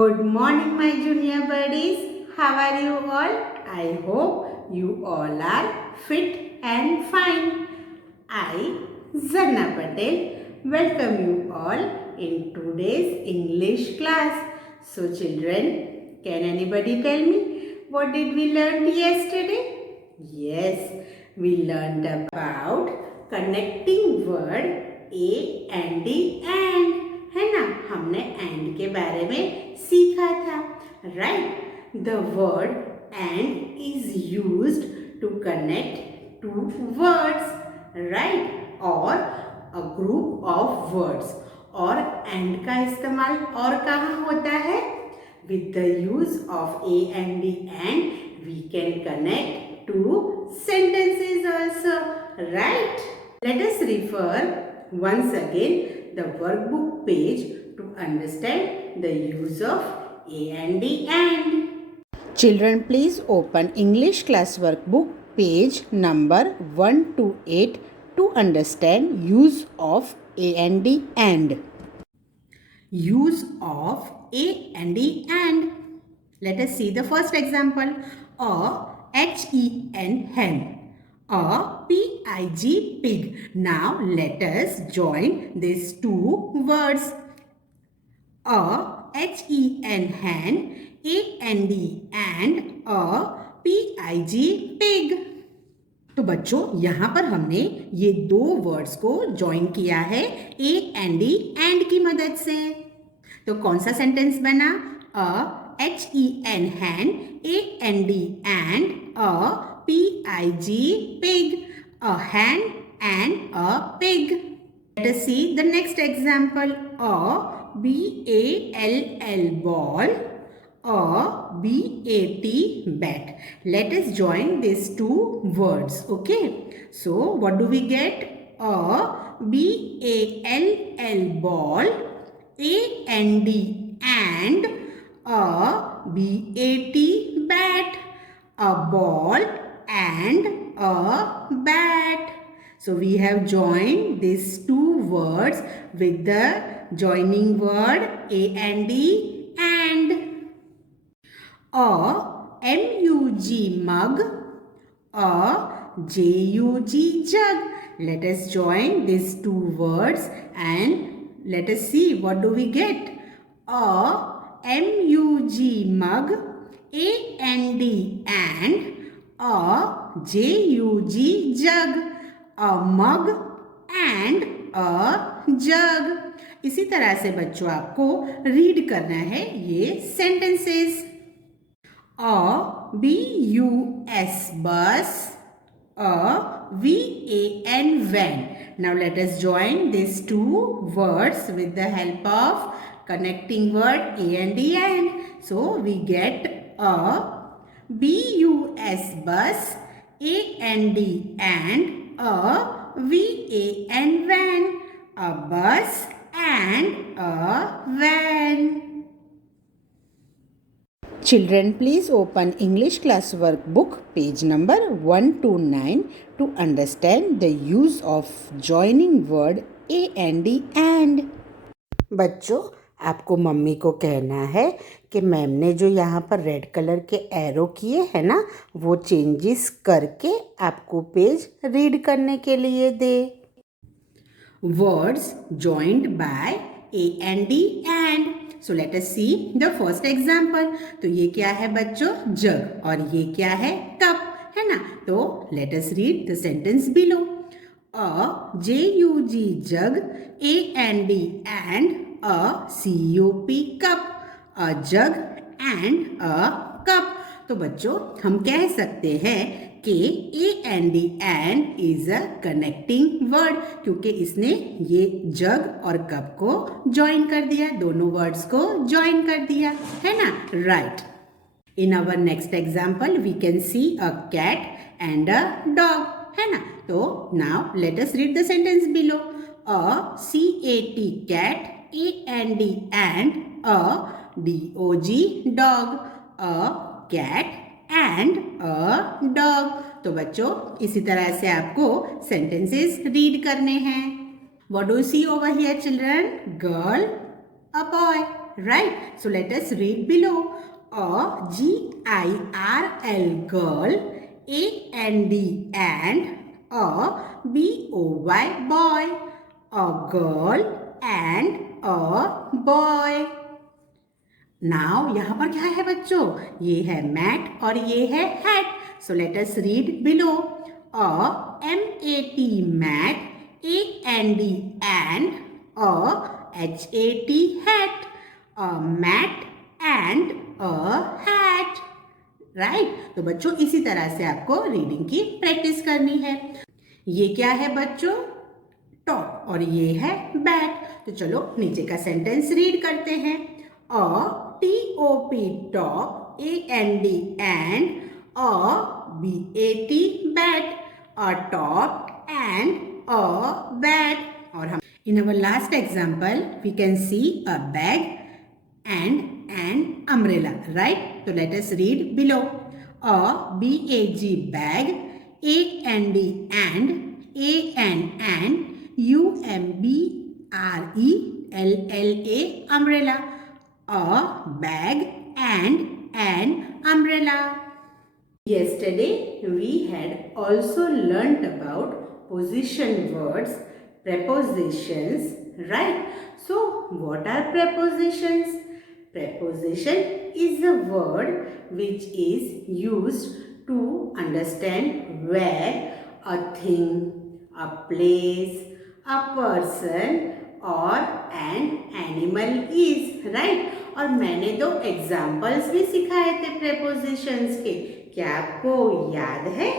Good morning, my junior buddies. How are you all? I hope you all are fit and fine. I, Zanna Patel, welcome you all in today's English class. So, children, can anybody tell me what did we learn yesterday? Yes, we learned about connecting word A and D and है ना, हमने and के बारे में सीखा था. Right, the word and is used to connect two words, right, और a group of words. और एंड का इस्तेमाल और कहाँ होता है? With the use of A and D and we can connect two sentences also, right? Let us refer once again the workbook page to understand the use of A and D and. Children, please open English class workbook page number 128 to understand use of A and D and. Use of A and D and. Let us see the first example. A H-E-N hen. A P-I-G pig. Now let us join these two words. A H-E-N hen, A-N-D and A P-I-G pig. तो बच्चों यहाँ पर हमने ये दो words को join किया है ए एंड डी एंड की मदद से. तो कौन सा सेंटेंस बना? अ H-E-N hen, A-N-D and a P-I-G pig. A hen and a pig. Let us see the next example. A B-A-L-L ball. A B-A-T bat. Let us join these two words. Okay. So what do we get? A B-A-L-L ball. A-N-D and a B-A-T bat. A ball and a bat. So we have joined these two words with the joining word A and D and. A M-U-G mug. A J-U-G jug. Let us join these two words and let us see what do we get. A M-U-G mug, A-N-D and a J-U-G jug. A mug and a jug. इसी तरह से बच्चों आपको read करना है ये sentences. A B-U-S bus. A V-A-N van. Now let us join these two words with the help of connecting word A and D and. So we get a B-U-S bus, A-N-D and a V-A-N van. A bus and a van. Children, please open English class workbook page number 129 to understand the use of joining word A and D and. बच्चों, आपको mummy को कहना है कि ma'am ने जो यहाँ पर रेड कलर के एरो किए हैं ना, वो चेंजेस करके आपको पेज रीड करने के लिए दे. Words joined by A and D and. So let us see the first example. तो ये क्या है बच्चों? जग. और ये क्या है? कप, है ना. तो late us read the sentence below. A J-U-G jug, A-N-D and a C-U-P cup. A jug and a cup. तो बच्चों हम कह सकते हैं कि A-N-D and is a connecting word क्योंकि इसने ये जग और कप को ज्वाइन कर दिया, दोनों वर्ड्स को ज्वाइन कर दिया, है ना. Right. In our next example we can see a cat and a dog, है ना. तो now let us read the sentence below. A C-A-T cat, A-N-D and a D-O-G dog. A cat and a dog. तो बच्चों इसी तरह से आपको sentences read करने हैं. What do you see over here children? Girl, a boy, right? So let us read below. A girl, girl, and a boy, boy, a girl and a boy. Now यहाँ पर क्या है बच्चों? ये है mat और ये है hat. So let us read below. MAT mat, AND and, HAT hat, a mat and a hat. Right? तो बच्चों इसी तरह से आपको रीडिंग की प्रैक्टिस करनी है. ये क्या है बच्चों? टॉप और ये है बैट. तो चलो नीचे का सेंटेंस रीड करते हैं. TOP top, AND and, BAT bat, a top and a bat. और हम in our last example we can see a bag and an umbrella, right? So let us read below. A BAG bag, AND and, UMBRELLA umbrella. A bag and an umbrella. Yesterday we had also learnt about position words, prepositions, right? So what are prepositions? Preposition is a word which is used to understand where a thing, a place, a person or an animal is, right? और मैंने 2 examples भी सिखाए थे prepositions के. क्या आपको याद है?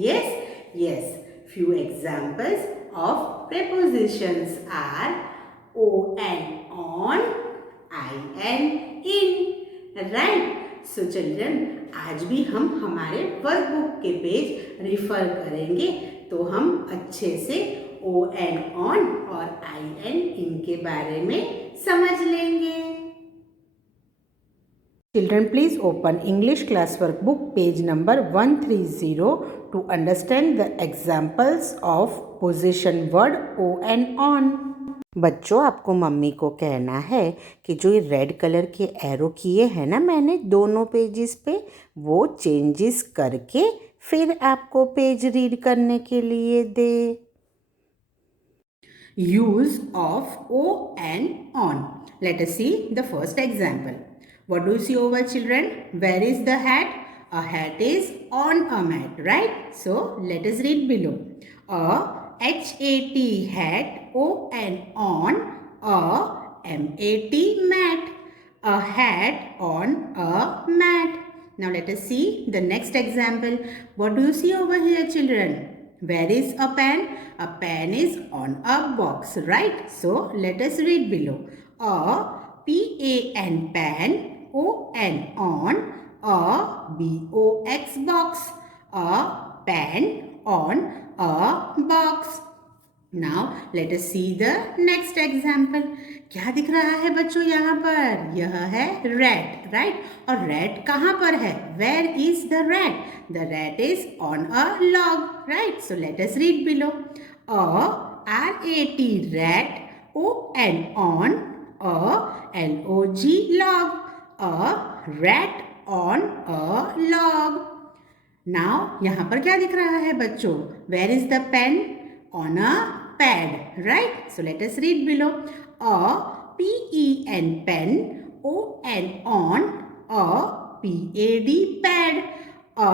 Yes. Few examples of prepositions are on, in, right? So children आज भी हम हमारे वर्कबुक के पेज रिफर करेंगे तो हम अच्छे से on और in के बारे में समझ लेंगे. Children, please open English class workbook page number 130 to understand the examples of position word on. बच्चों आपको मम्मी को कहना है कि जो ये रेड कलर के एरो किए हैं ना मैंने दोनों पेजेस पे, वो चेंजेस करके फिर आपको पेज रीड करने के लिए दे. Use of on. Let us see the first example. What do you see over, children? Where is the hat? A hat is on a mat, right? So let us read below. A HAT hat, on, a MAT mat, a hat on a mat. Now let us see the next example. What do you see over here, children? Where is a pen? A pen is on a box, right? So let us read below. A PAN pen, on, a BOX box, a pen on a box. Now let us see the next example. क्या दिख रहा है बच्चों यहाँ पर? यह है rat, right? और rat कहाँ पर है? Where is the rat? The rat is on a log, right? So let us read below. A RAT rat, on, a LOG log, a rat on a log. Now यहाँ पर क्या दिख रहा है बच्चों? Where is the pen? On a pad, right? So let us read below. A PEN pen, on, a PAD pad, a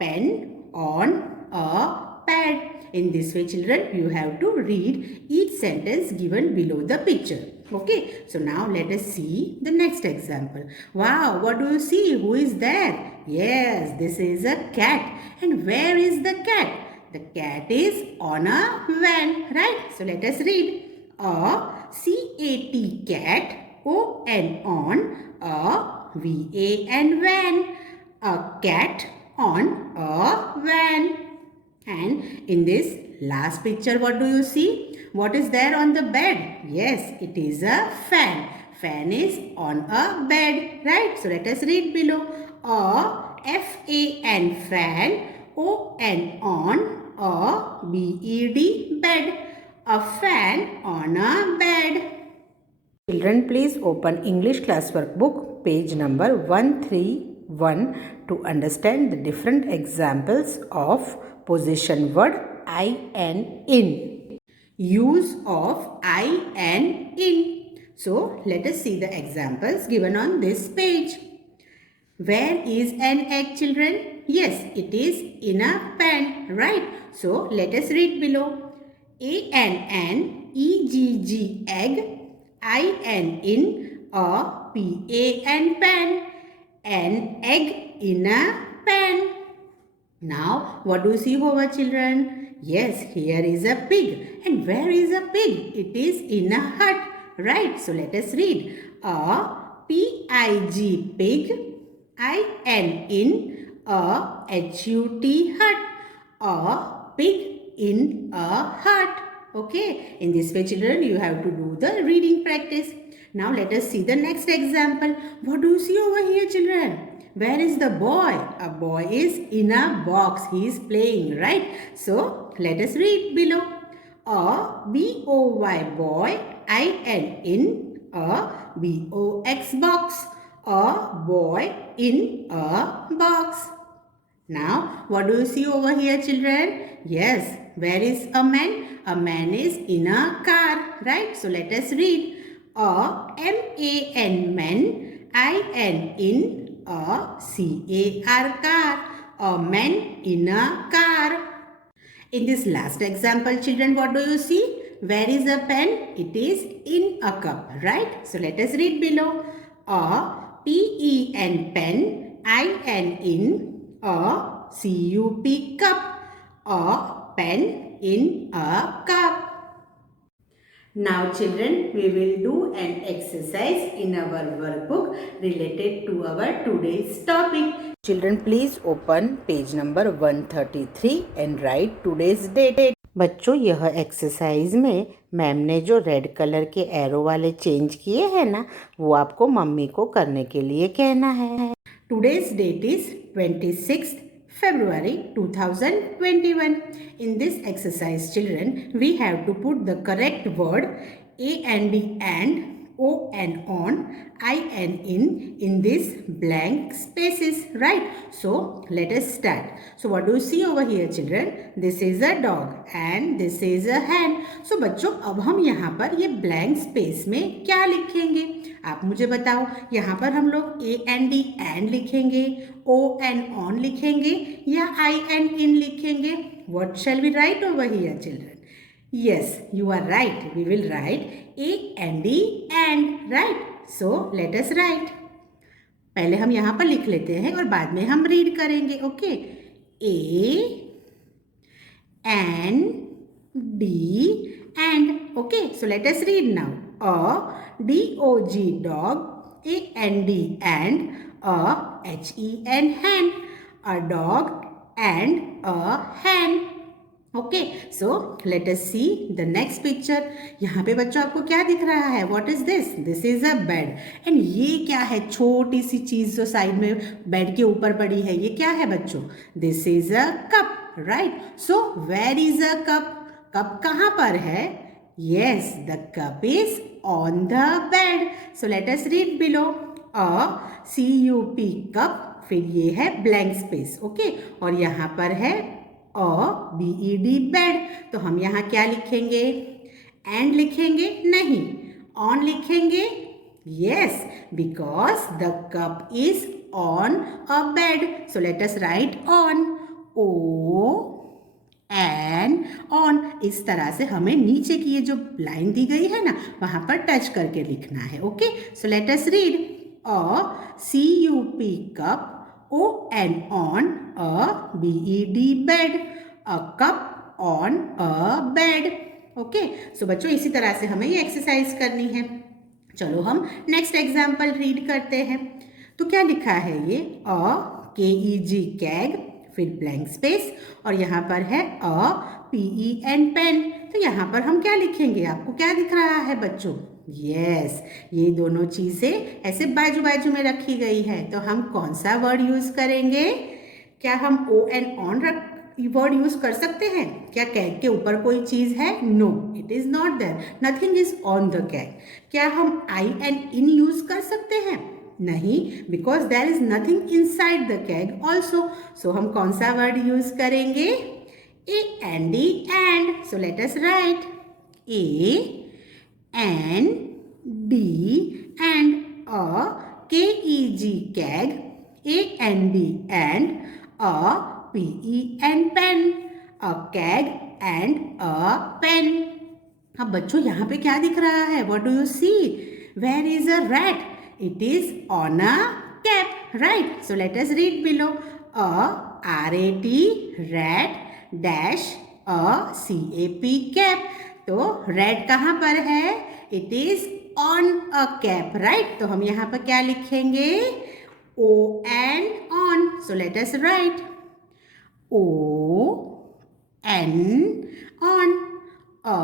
pen on a pad. In this way, children, you have to read each sentence given below the picture. Okay, so now let us see the next example. Wow, what do you see? Who is there? Yes, this is a cat. And where is the cat? The cat is on a van, right? So let us read. A CAT cat, on, a VAN van, a cat on a van. And in this last picture, what do you see? What is there on the bed? Yes, it is a fan. Fan is on a bed, right? So let us read below. A FAN fan, on, a BED bed. A fan on a bed. Children, please open English class workbook page number 131 to understand the different examples of possession word I and in. Use of I and in. So let us see the examples given on this page. Where is an egg, children? Yes, it is in a pan, right? So let us read below. A-N-N, E-G-G, egg. I-N, in, a, P-A-N, pan. An egg in a pan. Now, what do you see over, children? Yes, here is a pig. And where is a pig? It is in a hut, right? So, let us read. A, P-I-G, pig. I-N, in, a, H-U-T, hut. A pig in a hut. Okay, in this way, children, you have to do the reading practice. Now, let us see the next example. What do you see over here, children? Where is the boy? A boy is in a box. He is playing, right? So, let us read below. A B-O-Y, boy. I-N, in, a B-O-X, box. A boy in a box. Now, what do you see over here, children? Yes, where is a man? A man is in a car, right? So, let us read. A M-A-N, man. I-N, in, a C-A-R, car. A man in a car. In this last example, children, what do you see? Where is a pen? It is in a cup, right? So, let us read below. A P-E-N, pen. I-N, in, a C-U-P, cup. A pen in a cup. Now, children, we will do an exercise in our workbook related to our today's topic. Children, please open page number 133 and write today's date. बच्चों, यह exercise में ma'am ने जो red colour के arrow वाले change किए हैं ना, वो आपको मम्मी को करने के लिए कहना है. Today's date is 26th February 2021. In this exercise, children, we have to put the correct word A and D and O and on, I and in this blank spaces, right? So, let us start. So, what do you see over here, children? This is a dog and this is a hen. So, बच्चों, अब हम यहाँ पर ये blank space में क्या लिखेंगे? आप मुझे बताओ. यहाँ पर हम लोग A and D and लिखेंगे, O and on लिखेंगे या I and in लिखेंगे? What shall we write over here, children? Yes, you are right. We will write A and D and, right? So, let us write. पहले हम यहाँ पर लिख लेते हैं और बाद में हम रीड करेंगे, okay? A and D and, okay? So, let us read now. A D-O-G, dog. A and D and, a H-E-N, hen. A dog and a hen. Okay, so let us see the next picture. यहाँ पे बच्चों आपको क्या दिख रहा है? What is this? This is a bed. And ये क्या है? छोटी सी चीज जो साइड में बेड के ऊपर पड़ी है, ये क्या है बच्चों? This is a cup, right? So where is a cup? Cup कहाँ पर है? Yes, the cup is on the bed. So let us read below. A C-U-P, cup. फिर ये है ब्लैंक स्पेस, ओके? और यहाँ पर है B-E-D, बेड. तो हम यहाँ क्या लिखेंगे? एंड लिखेंगे? नहीं. ऑन लिखेंगे? Yes, because the cup is on a bed. So let us right on. O and on. इस तरह से हमें नीचे की ये जो लाइन दी गई है ना, वहां पर टच करके लिखना है, okay? So let us read. C-U-P, cup. O and on, a B-E-D, bed. A cup on a bed. Okay, so बच्चों इसी तरह से हमें ये एक्सरसाइज करनी है. चलो हम नेक्स्ट एग्जाम्पल रीड करते हैं. तो क्या लिखा है ये? K-E-G, CAG. फिर ब्लैंक स्पेस और यहाँ पर है P-E-N, पेन. तो यहाँ पर हम क्या लिखेंगे? आपको क्या दिख रहा है बच्चों? यस, ये दोनों चीजें ऐसे बाजू बाजू में रखी गई है. तो हम कौन सा वर्ड यूज करेंगे? क्या हम O and on word use कर सकते हैं? क्या कैग के ऊपर कोई चीज है? No, it is not there, nothing is on the keg. क्या हम आई एंड इन यूज कर सकते हैं? नहीं, because there is nothing inside the keg also. So हम कौन सा वर्ड यूज करेंगे? A and D and. So let us write A and D and a KEG keg, A and D and a PE and pen, a cag and a pen। अब बच्चों यहाँ पे क्या दिख रहा है? What do you see? Where is a rat? It is on a cap, right? So let us read below. A RAT rat dash a CAP cap। तो rat कहाँ पर है? It is on a cap, right? तो हम यहाँ पर क्या लिखेंगे? O and on. So let us write O N on, a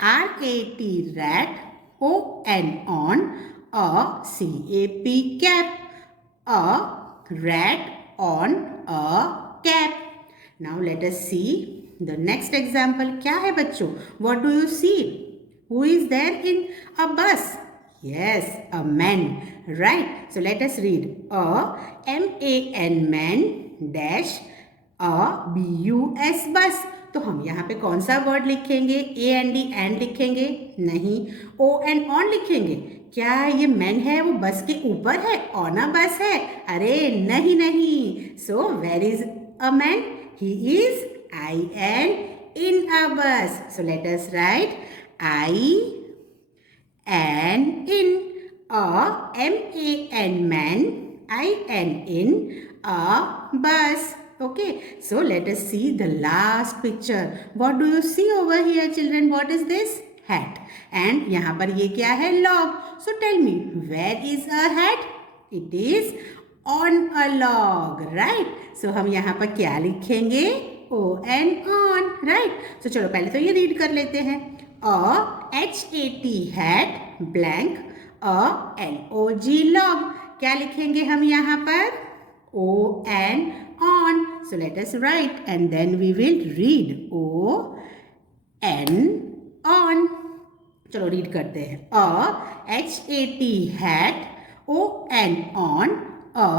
RAT rat, O N on, a CAP cap, a rat on a cap। Now let us see the next example। क्या है बच्चों? What do you see? Who is there in a bus? Yes, a man, right? So let us read a MAN man dash a BUS bus। तो हम यहाँ पे कौन सा word लिखेंगे? A and D and लिखेंगे? नहीं, O and on लिखेंगे। क्या ये मैन है वो बस के ऊपर है? ऑन अ बस है? अरे नहीं नहीं। So where is a man? He is I and in a bus। So let us write I and in a MAN man, I and in a bus। Okay, so let us see the last picture। What do you see over here children? What is this? Hat। and यहाँ पर ये क्या है? log। So tell me, where is a hat? It is on a log, right? So हम यहाँ पर क्या लिखेंगे? O and on, right? So चलो पहले तो ये रीड कर लेते हैं। A HAT hat blank a LOG log। क्या लिखेंगे हम यहाँ पर? O and on। So let us write and then we will read O N on। चलो रीड करते हैं। A HAT hat O N on a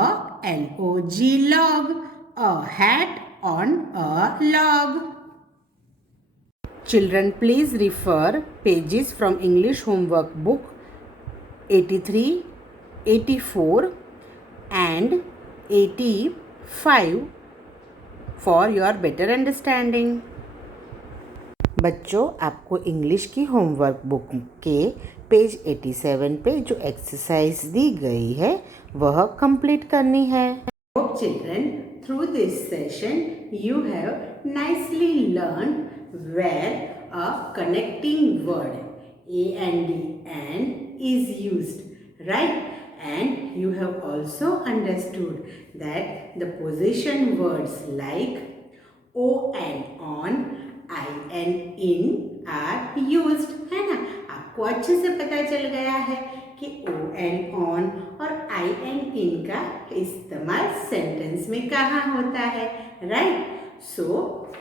LOG log, a hat on a log। Children, please refer pages from English homework book 83, 84 and 85 for your better understanding। बच्चों, आपको English की homework book के page 87 पे जो exercise दी गई है वह complete करनी है। Hope children, through this session you have nicely learned where a connecting word A and D and is used, right? And you have also understood that the possession words like O and on, I and in are used, है ना? आपको अच्छे से पता चल गया है कि O and on और I and in का इस्तेमाल सेंटेंस में कहाँ होता है, right? So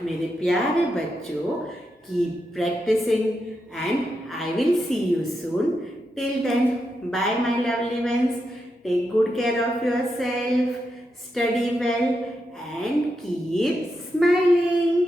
मेरे प्यारे बच्चों, keep practicing and I will see you soon। Till then, bye my lovely ones। Take good care of yourself, study well and keep smiling।